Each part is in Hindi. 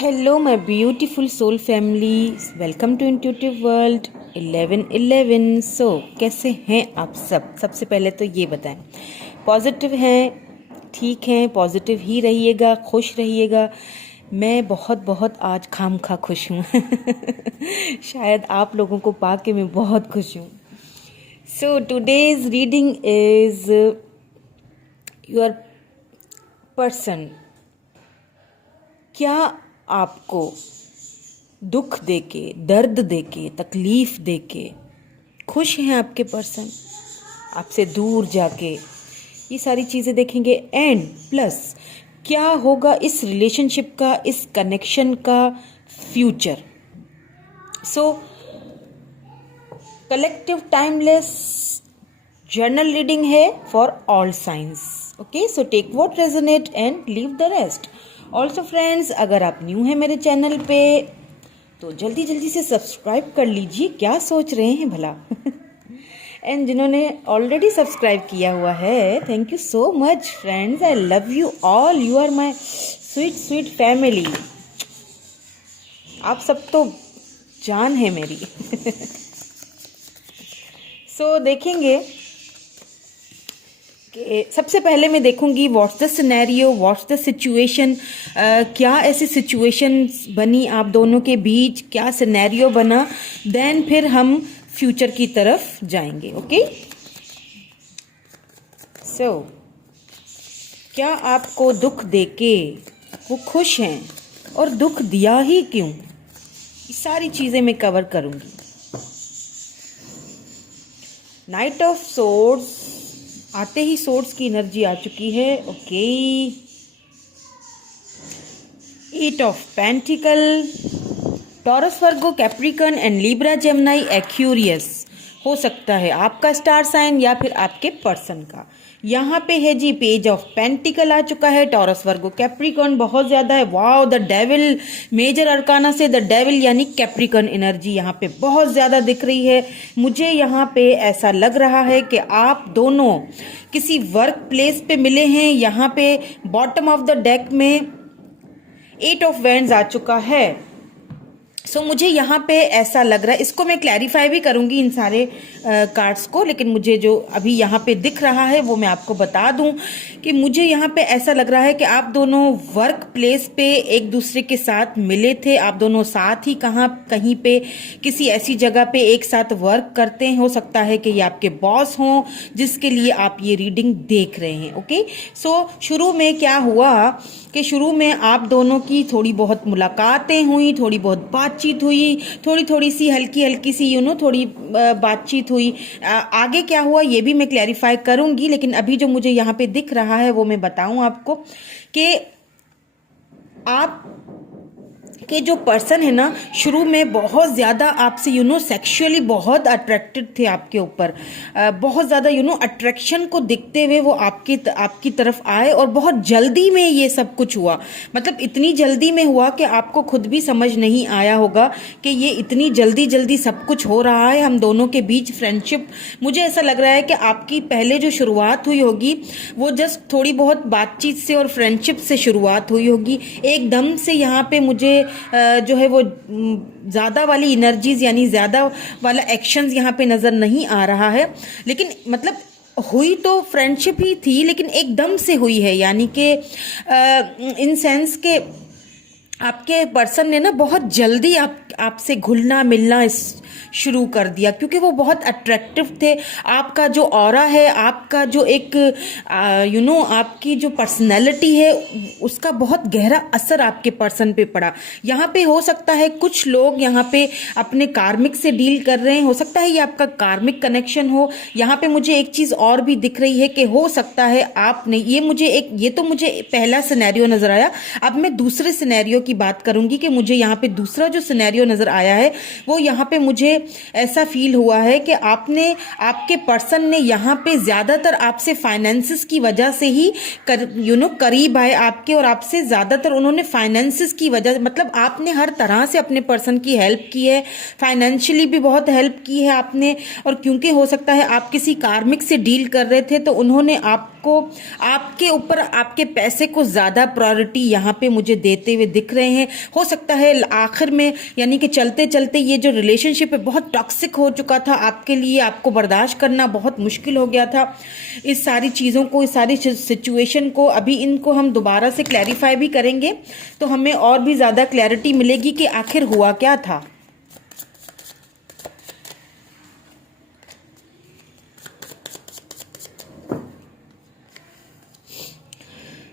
Hello, my beautiful soul family. Welcome to Intuitive World 1111. So, कैसे हैं आप सब? सबसे पहले तो ये बताएं, पॉजिटिव हैं, ठीक हैं, पॉजिटिव ही रहिएगा, खुश रहिएगा। मैं बहुत बहुत आज खामखा खुश हूँ। शायद आप लोगों को पाके मैं बहुत खुश हूँ। So, today's reading is your person. क्या आपको दुख देके, दर्द देके, तकलीफ देके खुश हैं आपके पर्सन, आपसे दूर जाके, ये सारी चीज़ें देखेंगे। एंड प्लस क्या होगा इस रिलेशनशिप का, इस कनेक्शन का future. So collective timeless general reading है for all signs. Okay, so take what resonate and leave the rest. Also friends, अगर आप न्यू हैं मेरे चैनल पे तो जल्दी जल्दी से सब्सक्राइब कर लीजिए। क्या सोच रहे हैं भला? एंड जिन्होंने ऑलरेडी सब्सक्राइब किया हुआ है, thank you so much friends. I love you all, you are my sweet sweet family. आप सब तो जान है मेरी। सो देखेंगे कि सबसे पहले मैं देखूंगी what's the scenario, what's the situation. क्या ऐसी सिचुएशन बनी आप दोनों के बीच, क्या सिनेरियो बना, देन फिर हम फ्यूचर की तरफ जाएंगे। ओके, सो क्या आपको दुख देके वो खुश हैं, और दुख दिया ही क्यों, ये सारी चीजें मैं कवर करूंगी। नाइट ऑफ सोर्ड्स, आते ही सोर्स की एनर्जी आ चुकी है। Okay, eight of pentacles, Taurus, Virgo, Capricorn and Libra, Gemini, Aquarius हो सकता है आपका स्टार साइन या फिर आपके पर्सन का। यहाँ पे है जी पेज ऑफ पेंटिकल आ चुका है, टॉरस, वर्गो, कैप्रिकॉन बहुत ज्यादा है। Wow, the devil, major arcana से द डेविल यानी कैप्रिकॉन एनर्जी यहाँ पे बहुत ज्यादा दिख रही है। मुझे यहाँ पे ऐसा लग रहा है कि आप दोनों किसी वर्क प्लेस पे मिले हैं। यहाँ पे बॉटम ऑफ द डेक में एट ऑफ वैंड्स आ चुका है। सो मुझे यहाँ पे ऐसा लग रहा है, इसको मैं क्लैरिफाई भी करूंगी इन सारे कार्ड्स को, लेकिन मुझे जो अभी यहाँ पे दिख रहा है वो मैं आपको बता दूं कि मुझे यहाँ पे ऐसा लग रहा है कि आप दोनों वर्क प्लेस पे एक दूसरे के साथ मिले थे। आप दोनों साथ ही कहीं पे किसी ऐसी जगह पे एक साथ वर्क करते हैं। हो सकता है कि ये आपके बॉस हों जिसके लिए आप ये रीडिंग देख रहे हैं। ओके, सो शुरू में क्या हुआ कि शुरू में आप दोनों की थोड़ी बहुत मुलाकातें हुई, थोड़ी बहुत बातचीत हुई, थोड़ी थोड़ी सी हल्की हल्की सी थोड़ी बातचीत हुई। आगे क्या हुआ ये भी मैं क्लैरिफाई करूंगी, लेकिन अभी जो मुझे यहाँ पे दिख रहा है वो मैं बताऊं आपको कि आप के जो पर्सन है ना, शुरू में बहुत ज़्यादा आपसे सेक्सुअली बहुत अट्रैक्टेड थे आपके ऊपर। बहुत ज़्यादा अट्रैक्शन को दिखते हुए वो आपकी तरफ आए, और बहुत जल्दी में ये सब कुछ हुआ। मतलब इतनी जल्दी में हुआ कि आपको खुद भी समझ नहीं आया होगा कि ये इतनी जल्दी जल्दी सब कुछ हो रहा है हम दोनों के बीच। फ्रेंडशिप, मुझे ऐसा लग रहा है कि आपकी पहले जो शुरुआत हुई होगी वो जस्ट थोड़ी बहुत बातचीत से और फ्रेंडशिप से शुरुआत हुई होगी। एकदम से यहाँ पे मुझे जो है वो ज़्यादा वाली एनर्जीज यानी ज़्यादा वाला एक्शंस यहाँ पे नज़र नहीं आ रहा है। लेकिन मतलब हुई तो फ्रेंडशिप ही थी, लेकिन एकदम से हुई है, यानी कि इन सेंस के आपके पर्सन ने ना बहुत जल्दी आपसे घुलना मिलना शुरू कर दिया, क्योंकि वो बहुत अट्रैक्टिव थे। आपका जो ऑरा है, आपका जो एक आपकी जो पर्सनैलिटी है, उसका बहुत गहरा असर आपके पर्सन पे पड़ा। यहाँ पे हो सकता है कुछ लोग यहाँ पे अपने कार्मिक से डील कर रहे हैं, हो सकता है ये आपका कार्मिक कनेक्शन हो। यहाँ पे मुझे एक चीज़ और भी दिख रही है कि हो सकता है आपने ये तो मुझे पहला सिनेरियो नजर आया। अब मैं दूसरे सिनेरियो की बात करूंगी कि मुझे यहाँ पे दूसरा जो सिनेरियो नजर आया है वो यहाँ पे मुझे ऐसा फील हुआ है कि आपके पर्सन ने यहाँ पे ज्यादातर आपसे फाइनेंसेस की वजह से ही करीब आए आपके, और आपसे ज्यादातर उन्होंने फाइनेंसेस की वजह, मतलब आपने हर तरह से अपने पर्सन की हेल्प की है, फाइनेंशियली भी बहुत हेल्प की है आपने। और क्योंकि हो सकता है आप किसी कार्मिक से डील कर रहे थे तो उन्होंने आपको आपके ऊपर आपके पैसे को ज्यादा प्रायोरिटी यहाँ पे मुझे देते हुए दिख रहे रहे हैं। हो सकता है आखिर में यानी कि चलते चलते ये जो रिलेशनशिप है बहुत टॉक्सिक हो चुका था आपके लिए, आपको बर्दाश्त करना बहुत मुश्किल हो गया था इस सारी चीज़ों को, इस सारी सिचुएशन को। अभी इनको हम दोबारा से क्लैरिफाई भी करेंगे तो हमें और भी ज़्यादा क्लैरिटी मिलेगी कि आखिर हुआ क्या था।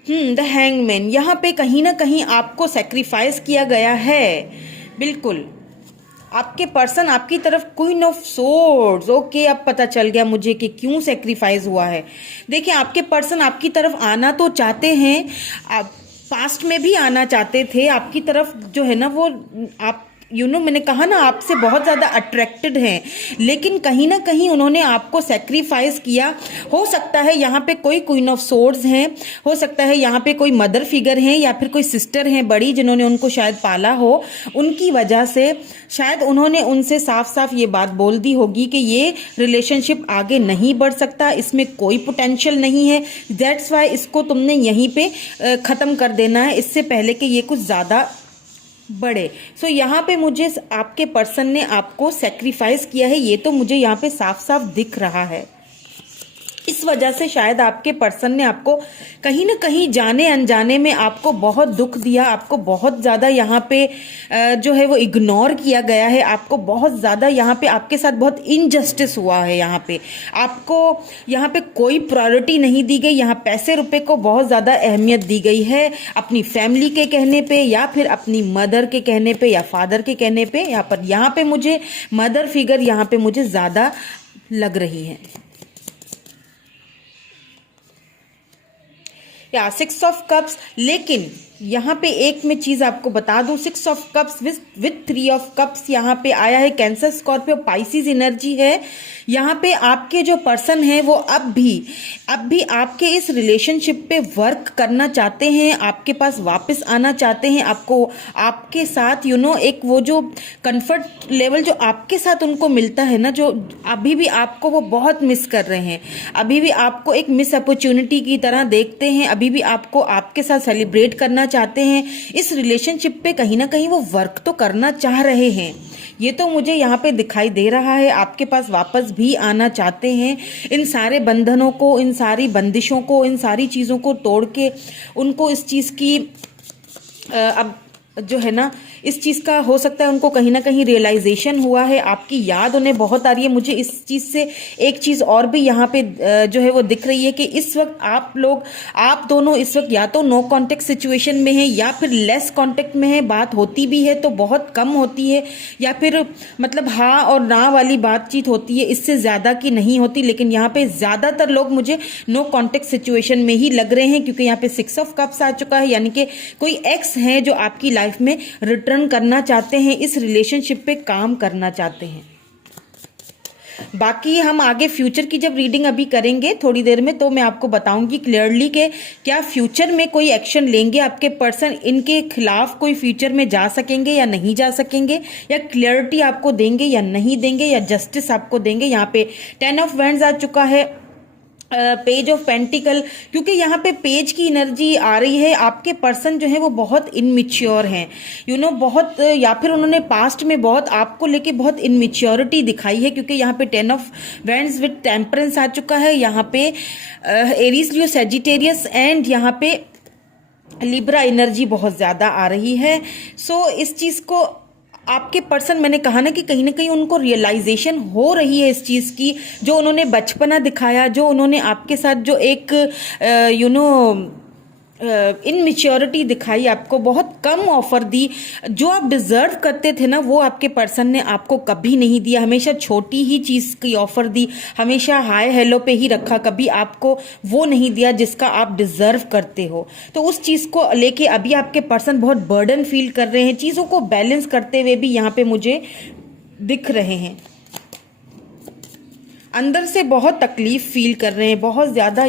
द हैंगमैन, यहाँ पे कहीं ना कहीं आपको सेक्रीफाइस किया गया है। बिल्कुल आपके पर्सन आपकी तरफ, क्वीन ऑफ सोर्ड्स, ओके अब पता चल गया मुझे कि क्यों सेक्रीफाइस हुआ है। देखिए आपके पर्सन आपकी तरफ आना तो चाहते हैं, आप पास्ट में भी आना चाहते थे आपकी तरफ, जो है ना वो आप मैंने कहा ना आपसे बहुत ज़्यादा अट्रैक्टेड हैं, लेकिन कहीं ना कहीं उन्होंने आपको सेक्रीफाइस किया। हो सकता है यहाँ पे कोई क्वीन ऑफ सोर्ड्स हैं, हो सकता है यहाँ पे कोई मदर फिगर हैं या फिर कोई सिस्टर हैं बड़ी जिन्होंने उनको शायद पाला हो, उनकी वजह से शायद उन्होंने उनसे साफ साफ ये बात बोल दी होगी कि ये रिलेशनशिप आगे नहीं बढ़ सकता, इसमें कोई पोटेंशियल नहीं है, दैट्स वाई इसको तुमने यहीं पे ख़त्म कर देना है इससे पहले कि ये कुछ ज़्यादा बड़े। सो यहाँ पे मुझे आपके पर्सन ने आपको सेक्रीफाइस किया है, ये तो मुझे यहाँ पे साफ साफ दिख रहा है। इस वजह से शायद आपके पर्सन ने आपको कहीं ना कहीं जाने अनजाने में आपको बहुत दुख दिया, आपको बहुत ज़्यादा यहाँ पे जो है वो इग्नोर किया गया है, आपको बहुत ज़्यादा यहाँ पे आपके साथ बहुत इनजस्टिस हुआ है। यहाँ पे आपको यहाँ पे कोई प्रायोरिटी नहीं दी गई, यहाँ पैसे रुपए को बहुत ज़्यादा अहमियत दी गई है अपनी फैमिली के कहने पे या फिर अपनी मदर के कहने पे या फादर के कहने पे। यहाँ पे मुझे मदर फिगर यहाँ पे मुझे ज़्यादा लग रही है। या 6 ऑफ कप्स, लेकिन यहाँ पे एक मैं चीज़ आपको बता दूं, 6 of cups with 3 of cups यहाँ पे आया है। कैंसर, स्कॉर्पियो, पाइसिस एनर्जी है। यहाँ पे आपके जो पर्सन है वो अब भी आपके इस रिलेशनशिप पे वर्क करना चाहते हैं, आपके पास वापस आना चाहते हैं, आपके साथ एक वो जो कंफर्ट लेवल जो आपके साथ उनको मिलता है ना, जो अभी भी आपको वो बहुत मिस कर रहे हैं, अभी भी आपको एक मिस अपॉर्चुनिटी की तरह देखते हैं, अभी भी आपको आपके साथ सेलिब्रेट करना चाहते हैं। इस रिलेशनशिप पे कहीं ना कहीं वो वर्क तो करना चाह रहे हैं, ये तो मुझे यहाँ पे दिखाई दे रहा है। आपके पास वापस भी आना चाहते हैं, इन सारे बंधनों को, इन सारी बंदिशों को, इन सारी चीज़ों को तोड़ के उनको इस चीज़ की अब जो है ना इस चीज़ का हो सकता है उनको कहीं ना कहीं रियलाइजेशन हुआ है, आपकी याद उन्हें बहुत आ रही है। मुझे इस चीज़ से एक चीज़ और भी यहाँ पे जो है वो दिख रही है कि इस वक्त आप दोनों इस वक्त या तो नो कांटेक्ट सिचुएशन में हैं या फिर लेस कांटेक्ट में है। बात होती भी है तो बहुत कम होती है, या फिर मतलब हाँ और ना वाली बातचीत होती है, इससे ज़्यादा की नहीं होती। लेकिन यहाँ पे ज़्यादातर लोग मुझे नो कांटेक्ट सिचुएशन में ही लग रहे हैं, क्योंकि यहाँ पे 6 ऑफ कप्स आ चुका है, यानी कि कोई एक्स है जो आपकी लाइफ में रिटर्न करना चाहते हैं, इस रिलेशनशिप पे काम करना चाहते हैं। बाकी हम आगे फ्यूचर की जब रीडिंग अभी करेंगे थोड़ी देर में, तो मैं आपको बताऊंगी क्लियरली कि क्या फ्यूचर में कोई एक्शन लेंगे आपके पर्सन, इनके खिलाफ कोई फ्यूचर में जा सकेंगे या नहीं जा सकेंगे, या क्लियरिटी आपको देंगे या नहीं देंगे, या जस्टिस आपको देंगे। यहाँ पे 10 ऑफ वैंड्स आ चुका है, पेज ऑफ पेंटिकल, क्योंकि यहाँ पे पेज की एनर्जी आ रही है। आपके पर्सन जो है वो बहुत इनमिच्योर हैं, बहुत, या फिर उन्होंने पास्ट में बहुत आपको लेके बहुत इनमिच्योरिटी दिखाई है, क्योंकि यहाँ पे 10 ऑफ वैंड्स विद टेम्परेंस आ चुका है। यहाँ पे एरीज, लियो, सेजिटेरियस एंड यहाँ पे लिब्रा एनर्जी बहुत ज़्यादा आ रही है। सो इस चीज़ को आपके पर्सन, मैंने कहा ना कि कहीं ना कहीं उनको रियलाइजेशन हो रही है इस चीज़ की, जो उन्होंने बचपना दिखाया, जो उन्होंने आपके साथ जो एक इनमेच्योरिटी दिखाई, आपको बहुत कम ऑफर दी, जो आप डिजर्व करते थे ना वो आपके पर्सन ने आपको कभी नहीं दिया। हमेशा छोटी ही चीज़ की ऑफर दी, हमेशा हाय हेलो पे ही रखा, कभी आपको वो नहीं दिया जिसका आप डिजर्व करते हो। तो उस चीज़ को लेके अभी आपके पर्सन बहुत बर्डन फील कर रहे हैं, चीज़ों को बैलेंस करते हुए भी यहाँ पे मुझे दिख रहे हैं। अंदर से बहुत तकलीफ फील कर रहे हैं, बहुत ज़्यादा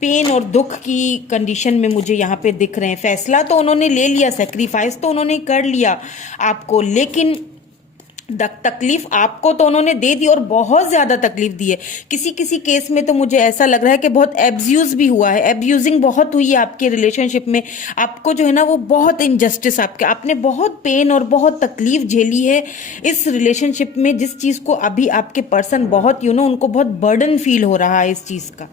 पेन और दुख की कंडीशन में मुझे यहाँ पे दिख रहे हैं। फैसला तो उन्होंने ले लिया, सेक्रीफाइस तो उन्होंने कर लिया आपको, लेकिन तकलीफ आपको तो उन्होंने दे दी और बहुत ज़्यादा तकलीफ दी है। किसी किसी केस में तो मुझे ऐसा लग रहा है कि बहुत एब्यूज़ भी हुआ है, एब्यूजिंग बहुत हुई है आपके रिलेशनशिप में। आपको जो है ना वो बहुत इनजस्टिस, आपने बहुत पेन और बहुत तकलीफ झेली है इस रिलेशनशिप में, जिस चीज़ को अभी आपके पर्सन बहुत उनको बहुत बर्डन फील हो रहा है इस चीज़ का।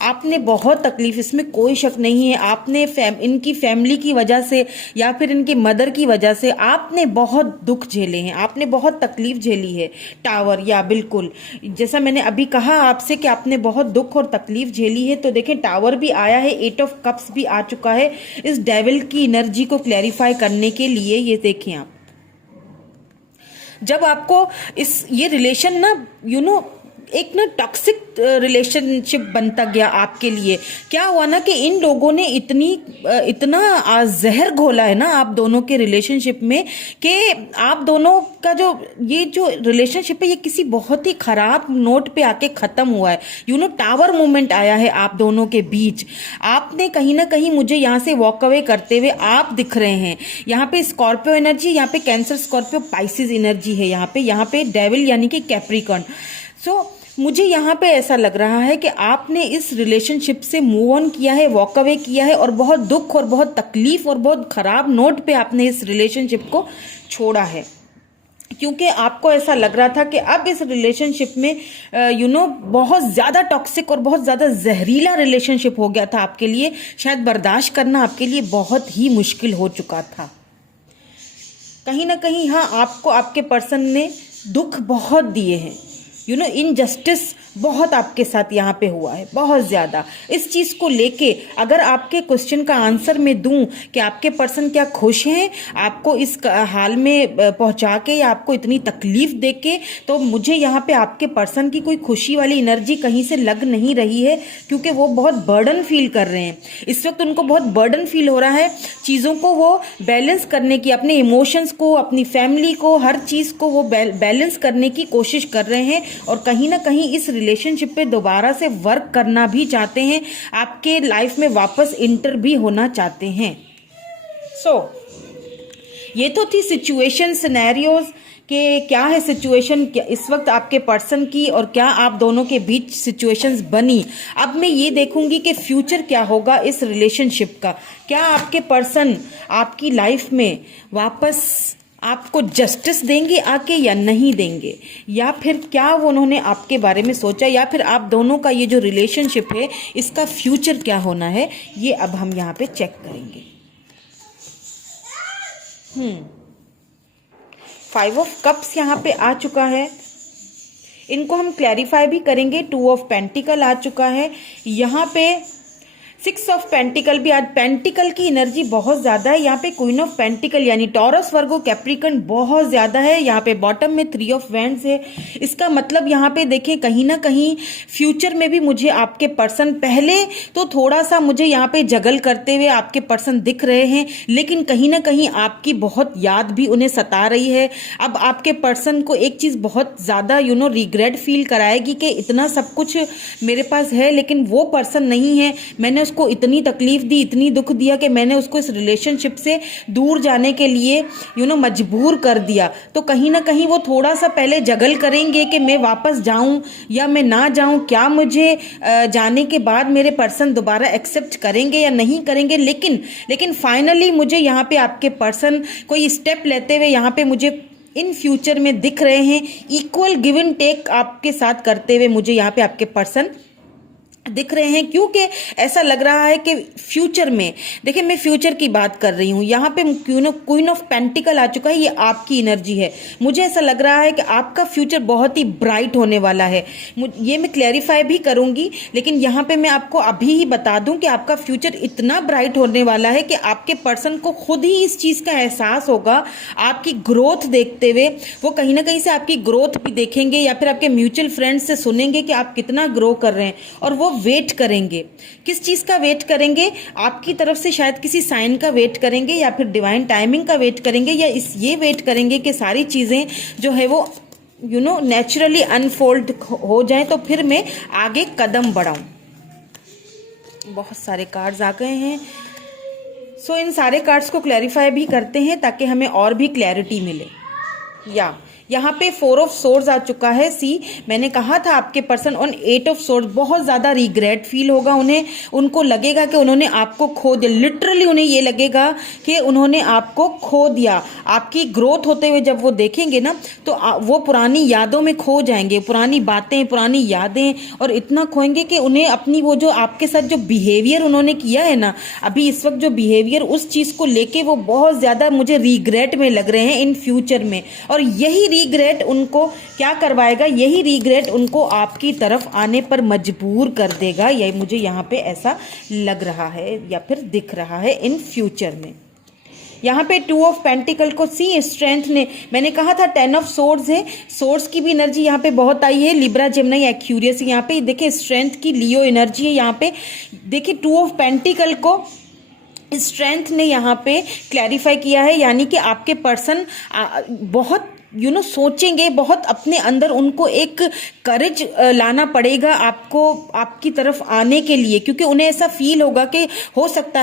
आपने बहुत तकलीफ, इसमें कोई शक नहीं है। आपने इनकी फैमिली की वजह से या फिर इनकी मदर की वजह से आपने बहुत दुख झेले हैं, आपने बहुत तकलीफ झेली है। टावर, या बिल्कुल जैसा मैंने अभी कहा आपसे कि आपने बहुत दुख और तकलीफ झेली है। तो देखें टावर भी आया है, 8 ऑफ कप्स भी आ चुका है इस डेविल की एनर्जी को क्लैरिफाई करने के लिए। ये देखें आप, जब आपको ये रिलेशन ना एक ना टॉक्सिक रिलेशनशिप बनता गया आपके लिए, क्या हुआ ना कि इन लोगों ने इतना जहर घोला है ना आप दोनों के रिलेशनशिप में कि आप दोनों का ये जो रिलेशनशिप है ये किसी बहुत ही खराब नोट पे आके खत्म हुआ है। टावर मोमेंट आया है आप दोनों के बीच। आपने कहीं ना कहीं, मुझे यहाँ से वॉक अवे करते हुए आप दिख रहे हैं। यहाँ पे स्कॉर्पियो एनर्जी, यहाँ पे कैंसर स्कॉर्पियो पाइसिस एनर्जी है, यहाँ पे डेविल यानी कि कैप्रिकॉर्न। मुझे यहाँ पे ऐसा लग रहा है कि आपने इस रिलेशनशिप से मूव ऑन किया है, वॉक अवे किया है, और बहुत दुख और बहुत तकलीफ और बहुत खराब नोट पे आपने इस रिलेशनशिप को छोड़ा है, क्योंकि आपको ऐसा लग रहा था कि अब इस रिलेशनशिप में बहुत ज़्यादा टॉक्सिक और बहुत ज़्यादा जहरीला रिलेशनशिप हो गया था आपके लिए। शायद बर्दाश्त करना आपके लिए बहुत ही मुश्किल हो चुका था। कहीं ना कहीं हाँ, आपको आपके पर्सन ने दुख बहुत दिए हैं। इनजस्टिस बहुत आपके साथ यहाँ पे हुआ है, बहुत ज़्यादा। इस चीज़ को लेके अगर आपके क्वेश्चन का आंसर मैं दूं कि आपके पर्सन क्या खुश हैं आपको इस हाल में पहुँचा के या आपको इतनी तकलीफ दे के, तो मुझे यहाँ पे आपके पर्सन की कोई खुशी वाली एनर्जी कहीं से लग नहीं रही है, क्योंकि वो बहुत बर्डन फील कर रहे हैं इस वक्त। उनको बहुत बर्डन फील हो रहा है चीज़ों को वो बैलेंस करने की, अपने इमोशंस को, अपनी फैमिली को, हर चीज़ को वो बैलेंस करने की कोशिश कर रहे हैं, और कहीं ना कहीं इस रिलेशनशिप पे दोबारा से वर्क करना भी चाहते हैं, आपके लाइफ में वापस इंटर भी होना चाहते हैं। ये तो थी सिचुएशन, सिनेरियोज कि क्या है सिचुएशन इस वक्त आपके पर्सन की और क्या आप दोनों के बीच सिचुएशंस बनी। अब मैं ये देखूंगी कि फ्यूचर क्या होगा इस रिलेशनशिप का। क्या आपके पर्सन आपकी लाइफ में वापस आपको जस्टिस देंगे आके या नहीं देंगे, या फिर क्या वो उन्होंने आपके बारे में सोचा, या फिर आप दोनों का ये जो रिलेशनशिप है इसका फ्यूचर क्या होना है, ये अब हम यहाँ पे चेक करेंगे। 5 ऑफ कप्स यहाँ पे आ चुका है, इनको हम क्लैरिफाई भी करेंगे। 2 ऑफ पेंटिकल आ चुका है, यहाँ पे 6 ऑफ पेंटिकल भी। आज पेंटिकल की एनर्जी बहुत ज़्यादा है। यहाँ पे क्वीन ऑफ पेंटिकल यानी टॉरस, वर्गो, कैप्रिकॉर्न बहुत ज़्यादा है। यहाँ पे बॉटम में 3 ऑफ वैंड्स है। इसका मतलब यहाँ पे देखें कहीं ना कहीं फ्यूचर में भी मुझे आपके पर्सन, पहले तो थोड़ा सा मुझे यहाँ पे जगल करते हुए आपके पर्सन दिख रहे हैं, लेकिन कहीं ना कहीं आपकी बहुत याद भी उन्हें सता रही है। अब आपके पर्सन को एक चीज़ बहुत ज़्यादा रिग्रेट फील कराएगी कि इतना सब कुछ मेरे पास है लेकिन वो पर्सन नहीं है, मैंने उसको इतनी तकलीफ दी, इतनी दुख दिया कि मैंने उसको इस रिलेशनशिप से दूर जाने के लिए मजबूर कर दिया। तो कहीं ना कहीं वो थोड़ा सा पहले जगल करेंगे कि मैं वापस जाऊं या मैं ना जाऊं, क्या मुझे जाने के बाद मेरे पर्सन दोबारा एक्सेप्ट करेंगे या नहीं करेंगे। लेकिन फाइनली मुझे यहाँ पे आपके पर्सन कोई स्टेप लेते हुए यहाँ पे मुझे इन फ्यूचर में दिख रहे हैं। इक्वल गिव एंड टेक आपके साथ करते हुए मुझे यहाँ पे आपके पर्सन दिख रहे हैं, क्योंकि ऐसा लग रहा है कि फ्यूचर में, देखिए मैं फ्यूचर की बात कर रही हूँ, यहाँ पे क्वीन ऑफ पेंटिकल आ चुका है, ये आपकी एनर्जी है। मुझे ऐसा लग रहा है कि आपका फ्यूचर बहुत ही ब्राइट होने वाला है। ये मैं क्लैरिफाई भी करूँगी, लेकिन यहाँ पे मैं आपको अभी ही बता दूँ कि आपका फ्यूचर इतना ब्राइट होने वाला है कि आपके पर्सन को खुद ही इस चीज़ का एहसास होगा। आपकी ग्रोथ देखते हुए वो कहीं ना कहीं से आपकी ग्रोथ भी देखेंगे, या फिर आपके म्यूचुअल फ्रेंड्स से सुनेंगे कि आप कितना ग्रो कर रहे हैं, और वो वेट करेंगे। किस चीज़ का वेट करेंगे? आपकी तरफ से शायद किसी साइन का वेट करेंगे, या फिर डिवाइन टाइमिंग का वेट करेंगे, या ये वेट करेंगे कि सारी चीज़ें जो है वो नेचुरली अनफोल्ड हो जाएं, तो फिर मैं आगे कदम बढ़ाऊं। बहुत सारे कार्ड्स आ गए हैं, इन सारे कार्ड्स को क्लैरिफाई भी करते हैं ताकि हमें और भी क्लैरिटी मिले। यहाँ पे 4 ऑफ सोर्ड्स आ चुका है। सी, मैंने कहा था आपके पर्सन ऑन 8 ऑफ सोर्ड्स, बहुत ज़्यादा रिग्रेट फील होगा उन्हें। उनको लगेगा कि उन्होंने आपको खो दिया, लिटरली उन्हें ये लगेगा कि उन्होंने आपको खो दिया। आपकी ग्रोथ होते हुए जब वो देखेंगे ना, तो वो पुरानी यादों में खो जाएंगे, पुरानी बातें, पुरानी यादें, और इतना खोएंगे कि उन्हें अपनी वो जो आपके साथ जो बिहेवियर उन्होंने किया है ना अभी इस वक्त, जो बिहेवियर, उस चीज़ को लेके वो बहुत ज़्यादा मुझे रिग्रेट में लग रहे हैं इन फ्यूचर में। और यही रिग्रेट उनको क्या करवाएगा, यही रिग्रेट उनको आपकी तरफ आने पर मजबूर कर देगा। यही मुझे यहाँ पे ऐसा लग रहा है या फिर दिख रहा है इन फ्यूचर में। यहाँ पे 2 ऑफ पेंटिकल को सी, स्ट्रेंथ ने, मैंने कहा था 10 ऑफ सोर्ड्स है, सोर्ड्स की भी एनर्जी यहाँ पे बहुत आई है। लिब्रा, जेमिनी, एक्यूरियस, यहाँ पे देखिए स्ट्रेंथ की लियो एनर्जी है। यहाँ पे देखिए 2 ऑफ पेंटिकल को स्ट्रेंथ ने यहाँ पे क्लैरिफाई किया है, यानी कि आपके पर्सन बहुत सोचेंगे, बहुत अपने अंदर उनको एक करेज लाना पड़ेगा आपको आपकी तरफ आने के लिए, क्योंकि उन्हें ऐसा फील होगा कि हो सकता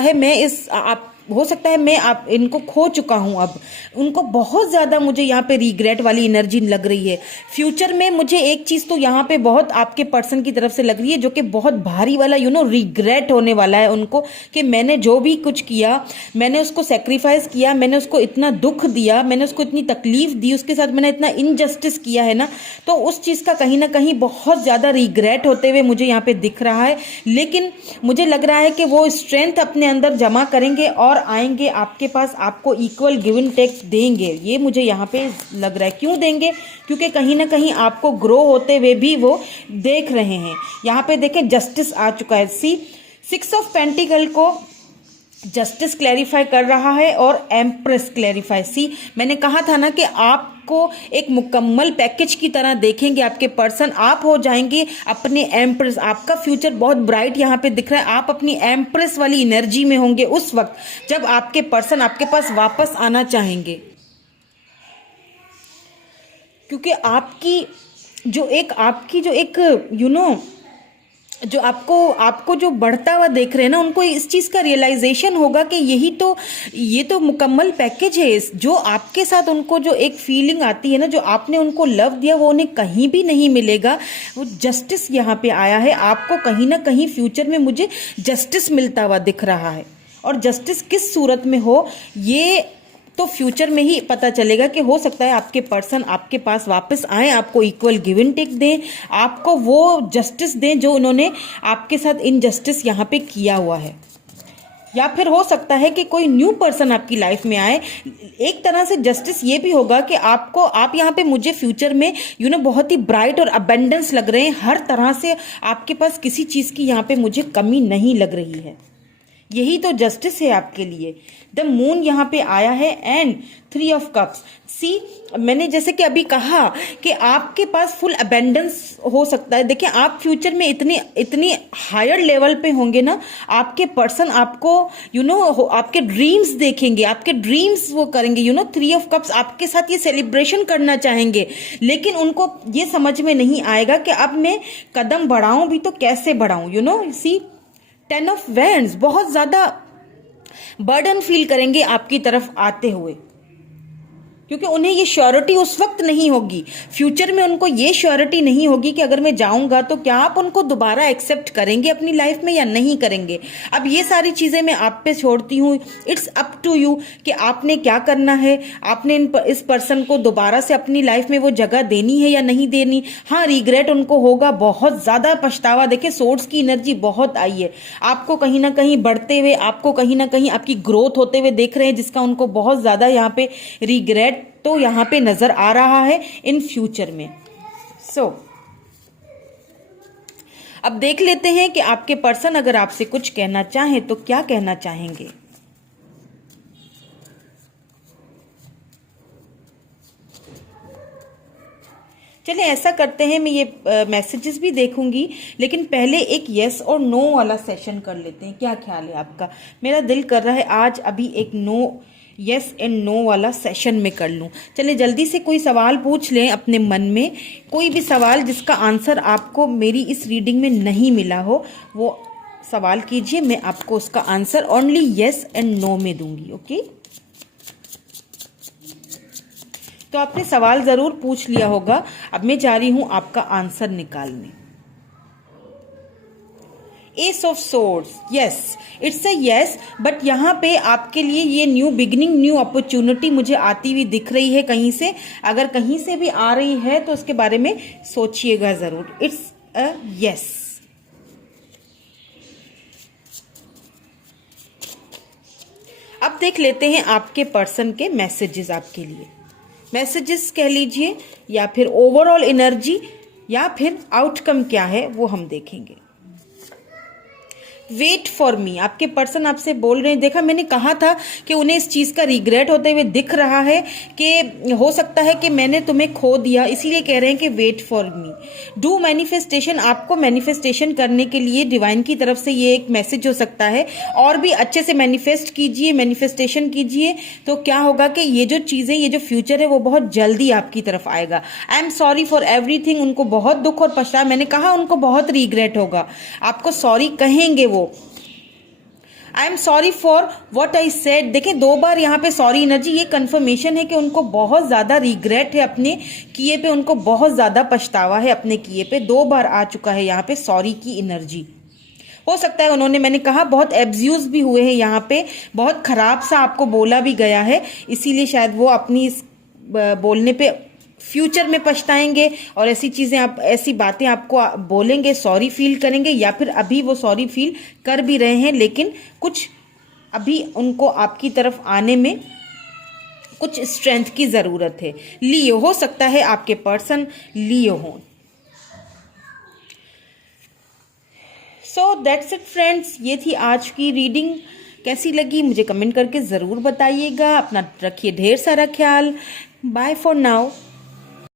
है मैं आप इनको खो चुका हूं। अब उनको बहुत ज़्यादा मुझे यहाँ पे रिग्रेट वाली एनर्जी लग रही है। फ्यूचर में मुझे एक चीज़ तो यहाँ पे बहुत आपके पर्सन की तरफ से लग रही है, जो कि बहुत भारी वाला रिग्रेट होने वाला है उनको, कि मैंने जो भी कुछ किया, मैंने उसको सेक्रीफाइस किया, मैंने उसको इतना दुख दिया, मैंने उसको इतनी तकलीफ दी, उसके साथ मैंने इतना इनजस्टिस किया है ना, तो उस चीज़ का कहीं ना कहीं बहुत ज़्यादा रिग्रेट होते हुए मुझे यहाँ पे दिख रहा है। लेकिन मुझे लग रहा है कि वो स्ट्रेंथ अपने अंदर जमा करेंगे और आएंगे आपके पास, आपको इक्वल गिव एंड टेक देंगे। ये मुझे यहाँ पे लग रहा है। क्यों देंगे? क्योंकि कहीं ना कहीं आपको ग्रो होते हुए भी वो देख रहे हैं। यहाँ पे देखें जस्टिस आ चुका है। सी, 6 ऑफ पेंटिकल को जस्टिस क्लैरिफाई कर रहा है और एम्प्रेस क्लैरिफाई। सी, मैंने कहा था ना कि आपको एक मुकम्मल पैकेज की तरह देखेंगे आपके पर्सन, आप हो जाएंगे अपने एम्प्रेस। आपका फ्यूचर बहुत ब्राइट यहाँ पे दिख रहा है। आप अपनी एम्प्रेस वाली एनर्जी में होंगे उस वक्त जब आपके पर्सन आपके पास वापस आना चाहेंगे, क्योंकि आपकी जो एक जो आपको जो बढ़ता हुआ देख रहे हैं ना, उनको इस चीज़ का रियलाइजेशन होगा कि ये तो मुकम्मल पैकेज है। जो आपके साथ उनको जो एक फीलिंग आती है ना, जो आपने उनको लव दिया, वो उन्हें कहीं भी नहीं मिलेगा। वो जस्टिस यहाँ पे आया है। आपको कहीं ना कहीं फ्यूचर में मुझे जस्टिस मिलता हुआ दिख रहा है, और जस्टिस किस सूरत में हो ये तो फ्यूचर में ही पता चलेगा। कि हो सकता है आपके पर्सन आपके पास वापस आए, आपको इक्वल गिव एंड टेक दें, आपको वो जस्टिस दें जो उन्होंने आपके साथ इनजस्टिस यहाँ पे किया हुआ है। या फिर हो सकता है कि कोई न्यू पर्सन आपकी लाइफ में आए। एक तरह से जस्टिस ये भी होगा कि आप यहाँ पे मुझे फ्यूचर में बहुत ही ब्राइट और अबेंडेंस लग रहे हैं। हर तरह से आपके पास किसी चीज़ की यहाँ पे मुझे कमी नहीं लग रही है। यही तो जस्टिस है आपके लिए। द मून यहाँ पे आया है एंड 3 ऑफ कप्स। सी, मैंने जैसे कि अभी कहा कि आपके पास फुल अबेंडेंस हो सकता है। देखिए, आप फ्यूचर में इतनी हायर लेवल पे होंगे ना, आपके पर्सन आपको आपके ड्रीम्स देखेंगे, आपके ड्रीम्स वो करेंगे। 3 ऑफ कप्स आपके साथ ये सेलिब्रेशन करना चाहेंगे, लेकिन उनको ये समझ में नहीं आएगा कि अब मैं कदम बढ़ाऊं भी तो कैसे बढ़ाऊं। सी, 10 ऑफ वैंड्स, बहुत ज़्यादा बर्डन फील करेंगे आपकी तरफ आते हुए, क्योंकि उन्हें ये श्योरिटी उस वक्त नहीं होगी। फ्यूचर में उनको ये श्योरिटी नहीं होगी कि अगर मैं जाऊंगा तो क्या आप उनको दोबारा एक्सेप्ट करेंगे अपनी लाइफ में या नहीं करेंगे। अब ये सारी चीज़ें मैं आप पे छोड़ती हूँ। इट्स अप टू यू कि आपने क्या करना है। आपने इस पर्सन को दोबारा से अपनी लाइफ में वो जगह देनी है या नहीं देनी। हाँ, रिग्रेट उनको होगा, बहुत ज़्यादा पछतावा। देखिए, सोर्स की एनर्जी बहुत आई है। आपको कहीं ना कहीं बढ़ते हुए, आपको कहीं ना कहीं आपकी ग्रोथ होते हुए देख रहे हैं, जिसका उनको बहुत ज़्यादा यहाँ पे रिग्रेट तो यहाँ पे नजर आ रहा है इन फ्यूचर में। अब देख लेते हैं कि आपके पर्सन अगर आपसे कुछ कहना चाहें तो क्या कहना चाहेंगे। चलिए ऐसा करते हैं, मैं ये मैसेजेस भी देखूंगी, लेकिन पहले एक यस और नो वाला सेशन कर लेते हैं। क्या ख्याल है आपका? मेरा दिल कर रहा है आज अभी एक यस एंड नो वाला सेशन में कर लूं। चलिए जल्दी से कोई सवाल पूछ लें अपने मन में, कोई भी सवाल जिसका आंसर आपको मेरी इस रीडिंग में नहीं मिला हो, वो सवाल कीजिए। मैं आपको उसका answer only yes and no में दूंगी। ओके, तो आपने सवाल ज़रूर पूछ लिया होगा। अब मैं जा रही हूँ आपका आंसर निकालने। S of swords, yes, it's a yes, but यहाँ पे आपके लिए ये न्यू बिगिनिंग, न्यू अपॉर्चुनिटी मुझे आती हुई दिख रही है कहीं से। अगर कहीं से भी आ रही है तो उसके बारे में सोचिएगा ज़रूर। It's a yes. अब देख लेते हैं आपके पर्सन के मैसेजेस आपके लिए। मैसेजेस कह लीजिए, या फिर ओवरऑल एनर्जी, या फिर आउटकम क्या है वो हम देखेंगे। वेट फॉर मी, आपके पर्सन आपसे बोल रहे हैं। देखा, मैंने कहा था कि उन्हें इस चीज़ का रिग्रेट होते हुए दिख रहा है कि हो सकता है कि मैंने तुम्हें खो दिया, इसीलिए कह रहे हैं कि wait for me. Do manifestation, आपको मैनिफेस्टेशन करने के लिए डिवाइन की तरफ से ये एक मैसेज हो सकता है। और भी अच्छे से मैनिफेस्ट कीजिए, मैनिफेस्टेशन कीजिए, तो क्या होगा कि ये जो चीज़ें, ये जो फ्यूचर है वो बहुत जल्दी आपकी तरफ आएगा। I am sorry for everything, उनको बहुत दुख और पछतावा, मैंने कहा उनको बहुत रिग्रेट होगा, आपको सॉरी कहेंगे वो। I am sorry for what I said, देखें 2 बार यहाँ पे सॉरी एनर्जी, ये कंफर्मेशन है कि उनको बहुत ज़्यादा रिग्रेट है अपने किए पे, उनको बहुत ज़्यादा पछतावा है अपने किए पे। 2 बार आ चुका है यहाँ पे सॉरी की एनर्जी। हो सकता है उन्होंने, मैंने कहा, बहुत एब्यूज भी हुए हैं यहाँ पे, बहुत खराब सा आपको बोला भी गया है, इसीलिए शायद वो अपनी इस बोलने पे फ्यूचर में पछताएंगे और ऐसी चीज़ें, आप ऐसी बातें आपको बोलेंगे, सॉरी फील करेंगे, या फिर अभी वो सॉरी फील कर भी रहे हैं, लेकिन कुछ अभी उनको आपकी तरफ आने में कुछ स्ट्रेंथ की ज़रूरत है। लियो, हो सकता है आपके पर्सन लियो हो। सो दैट्स इट फ्रेंड्स, ये थी आज की रीडिंग। कैसी लगी मुझे कमेंट करके ज़रूर बताइएगा। अपना रखिए ढेर सारा ख्याल। Bye for now.